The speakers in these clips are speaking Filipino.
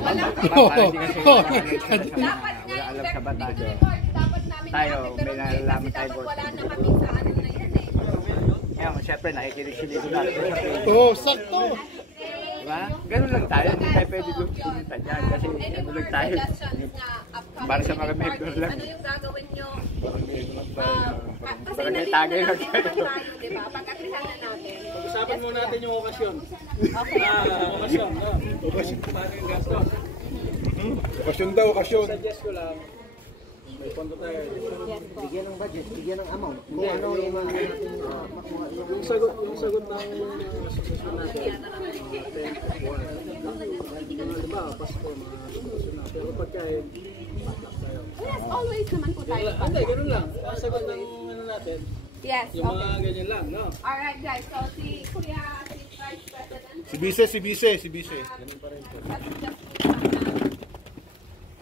Dapat nga yung dapat namin tayo, may nalalaman tayo. Wala na kami sa ano na yan eh. Kaya siyempre nakikinig sila doon natin. Oo, sakto. Diba? Ganun lang tayo, hindi tayo pwede pumunta dyan kasi ano lang tayo. Para sa mga member lang. Ano yung gagawin nyo? Kasi Barangay nalito Tagay na lang lang tayo, diba? Pag-agrihan na natin. Usapan muna natin yung okasyon. Okay. Okasyon, no? Okasyon. Paano yung gastos? Okasyon daw, okasyon. Suggest ko lang, may pondo tayo. Bigyan ng budget, bigyan ng amount. Kung ano yung mga makuha. Yung sagot ng successful natin. Diba, Pasko, mga successful na. Pero pagkain, patlak tayo. Yes, always naman po tayo. Hindi, ganun lang. Ang sagot ng ano natin, Yes, yung okay. mga ganyan lang, no? Alright guys, so si Kuya, si Vice President. Si Bise. Just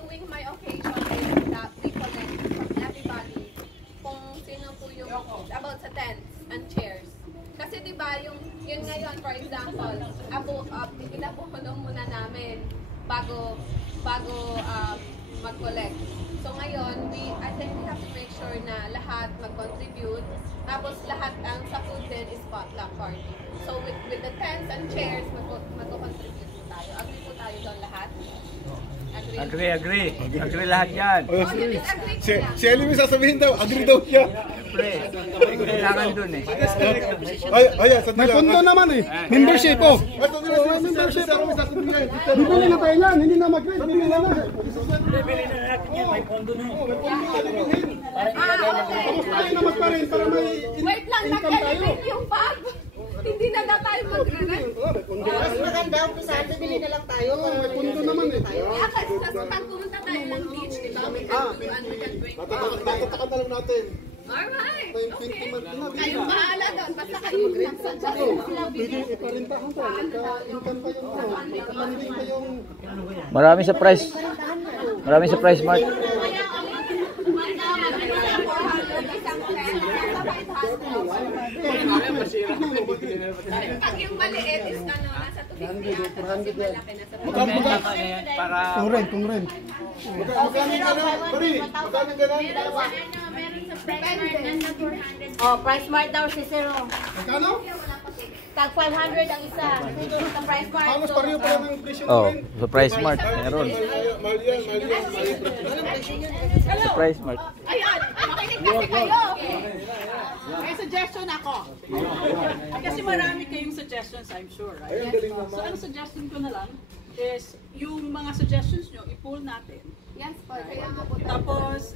tuwing may occasion is that we collect from everybody kung sino po yung about sa tents and chairs. Kasi diba yun ngayon, for example, pinapukulong muna namin bago mag-collect. So ngayon, I think we have to make sure na lahat mag-contribute. Tapos lahat ang sa food din is potluck party. So with the tents and chairs, mag-contribute po tayo. Agree po tayo doon lahat? Agree? Agree lahat yan. Oh, yun is agree ko na. Si Ellie may sasabihin daw, agree daw siya. Siyempre, kailangan dun eh. Ayan, may punto naman eh. Membership oh. Membership oh. Bibili na tayo yan, hindi na mag-grade. Bibili na na. Bibili na natin yan, may pondo na. May punto na bilhin. Okay. Tapos tayo na magparin para may Wait lang, nag-elevate yung bag. Hindi na tayo mag-rent. Mas maganda, umpisahan, bibili na lang tayo. May punto naman eh. Kasi pag pumunta tayo ng beach, di ba? We can drink. Tatatakan na lang natin. Alright. May Okay. 50 month na. Kayong bahala doon. Basta kayo magsadya. Pwede iparintahan tayo. Magka-income kayong magka-landing kayong... Marami sa price. Marami sa price, Mark. Pag yung maliit is ano, nasa 250 ata. Kasi malaki nasa 250. Para Kung rent. Magkano gano'n? Oh, price mart daw si Zero. Magkano? Tag 500 ang isa. Sa price mart. Halos pareho pala ng presyo ng oh, rent. sa price mart meron. Mahal yan. Sa price mart. Ayan, makinig kasi kayo. May suggestion ako. Kasi marami kayong suggestions, I'm sure, right? So, ang suggestion ko na lang is yung mga suggestions nyo, i-pull natin. Yes po, kaya nga po. Tapos,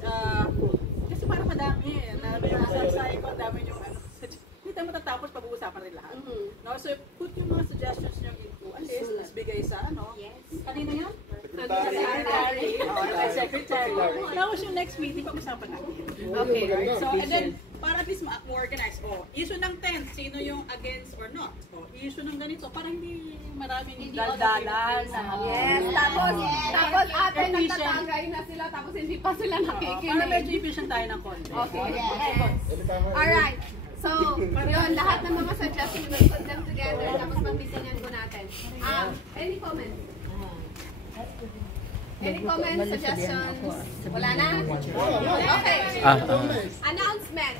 kasi parang madami eh. Nasasayin ko, dami yung ano. Hindi tayo matatapos pag-uusapan rin lahat. No? So, put yung mga suggestions nyo into a list, tapos bigay sa ano. Kanina yan? Secretary. Secretary. Tapos yung next meeting, pag-usapan natin. Okay. So, and then, para at least ma-organize. Oh, issue ng tent, sino yung against or not. Oh, issue ng ganito, para hindi maraming daldalan. Yes, tapos ate nagtatagay na sila, tapos hindi pa sila Para nakikinig. medyo efficient tayo ng konti. Okay. Alright. So, yun, lahat ng mga suggestions, we'll put them together, tapos pagbisinyan ko natin. Any comments? Any comments, suggestions? Wala na? Okay. Announcement.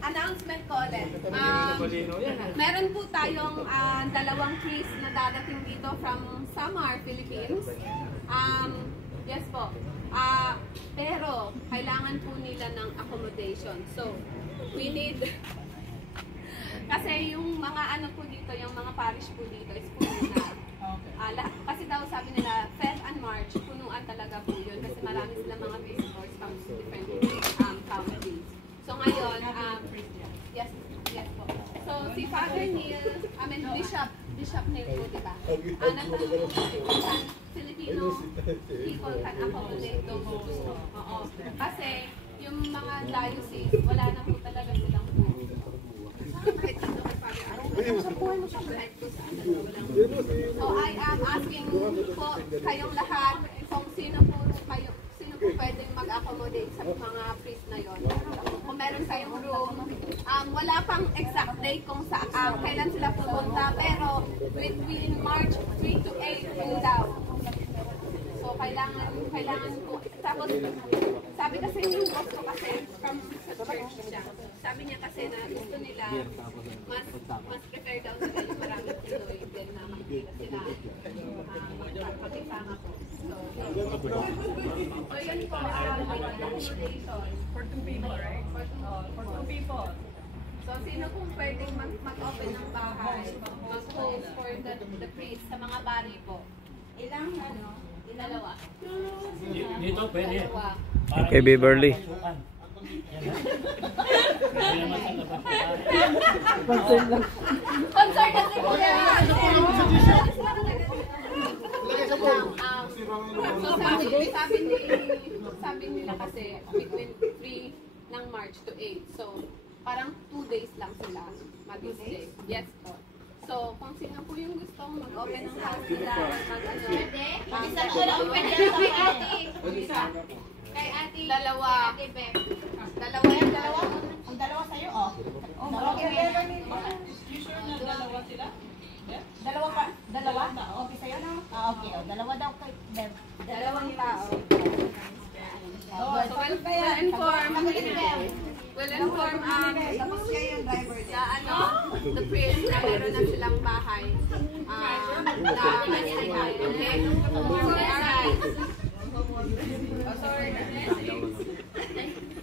Announcement ko ulit. Meron po tayong dalawang cruise na dadating dito from Samar, Philippines. Yes po. Pero, kailangan po nila ng accommodation. So, we need... Kasi yung mga ano po dito, yung mga parish po dito is puno na. Kasi daw sabi nila, Feb and March, punuan talaga po yun. Kasi marami sila mga visitors from different counties. So ngayon, yes po. So si Father Neil, Bishop Neil po, diba? Nagtanong po kung Filipino people can accommodate those gusto. Oo. Kasi yung mga diocese, wala na po talaga silang po. So I am asking po kayong lahat kung sino po pwedeng mag-accommodate sa mga priest na yon. Kung meron kayong room, wala pang exact date kung kailan sila pumunta, pero between March 3 to 8 yun daw. kailangan ko, tapos sabi kasi yung boss ko kasi from sa church siya, sabi niya kasi na gusto nila, mas prefer daw nila yung maraming Pinoy din na makikita sila pag-isama ko. So yun po, invitation. For 2 people, right? For 2 people. So, sino kung pwedeng mag-open ng bahay, mag-host for the priest sa mga bari po? Ilang dalawa. Dito pwede. Dalawa. Kay Beverly. Concern kasi po yan. So, sabi nila kasi between 3 ng March to 8. So, parang 2 days lang sila mag-stay. Yes po. So, kung sino po yung gustong mag-open ng house nila, mag-ano. Pwede? Isa ko lang pwede kay ate. Kay ate. Dalawa. Ate Beb. Dalawa yan, dalawa. Ang dalawa sa'yo, oh. Dalawa kay You sure na dalawa sila? Dalawa pa? Dalawa? Okay sa'yo na? Okay, oh. Dalawa daw kay Beb. Dalawang tao. Oh, So, we'll inform sa ano, the priest na meron na silang bahay. Okay? Alright. Sorry.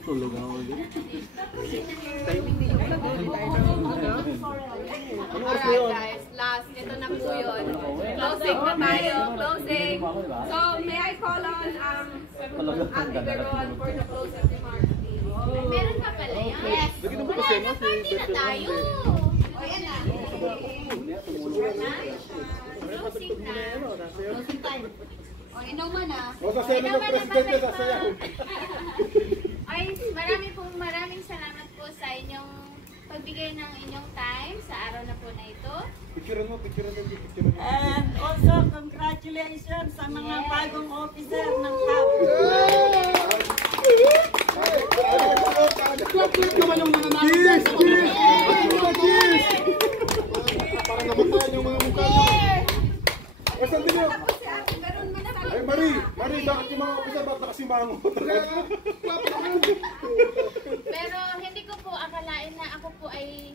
Tulog ako din. Alright guys, last, ito na po yun. Closing na tayo, closing. So, may I call on Ate Veron for the closing remarks? Meron ka pala yan? Yes. Wala na, party na tayo. O, yan na. Closing na. Closing time. O, inuman na. O, sasayaw ng presidente, sasayaw. Ay, maraming salamat po sa inyong pagbigay ng inyong time sa araw na po na ito. Picture mo. And also, congratulations sa mga bagong officer ng TAP. Clap naman yung nananalo. Cheers! Cheers! Para namatayan yung mga mukha nyo. O, sandali nyo. Ay, Marie, bakit yung mga officer bakit nakasimango? Pero hindi ko po akalain na ako po ay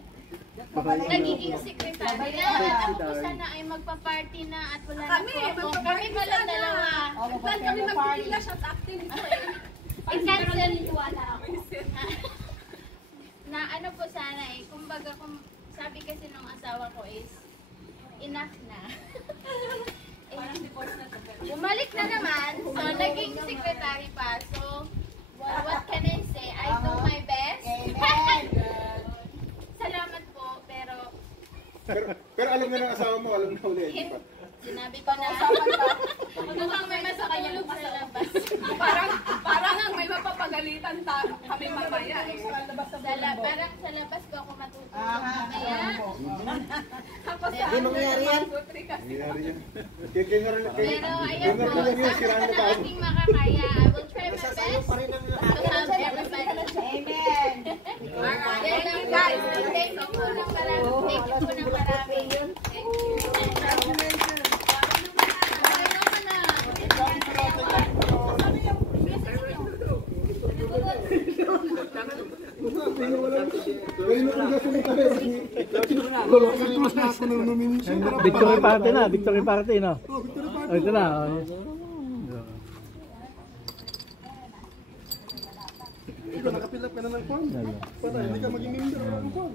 nagiging secretary na. Ako po sana ay magpa-party na at wala na po ako. Kami pala dalawa. Kami magpipila siya sa acting ko eh. I-cancel wala ako. Na ano po sana eh, kumbaga kung sabi kasi nung asawa ko is enough na. Bumalik na naman, so naging secretary pa. So, what can I say? I do my best. Salamat po, pero Pero alam na ng asawa mo, alam na ulit. sinabi ko na mukhang may masakatulog sa labas. Parang ang may mapapagalitan kami mamaya eh. Parang sa labas ko ako matutulog mamaya. Tapos sa Hindi mangyayari yan. Nangyari yan. Pero ayan po, sa aking makakaya, I will try my best to have everybody. Amen. Thank you guys. Thank you po ng marami. Thank you po ng marami. Thank you. Victory party na, victory party no. Oh, ito na. Ikaw nakapilap ka na ng form. Para hindi ka maging member ng form.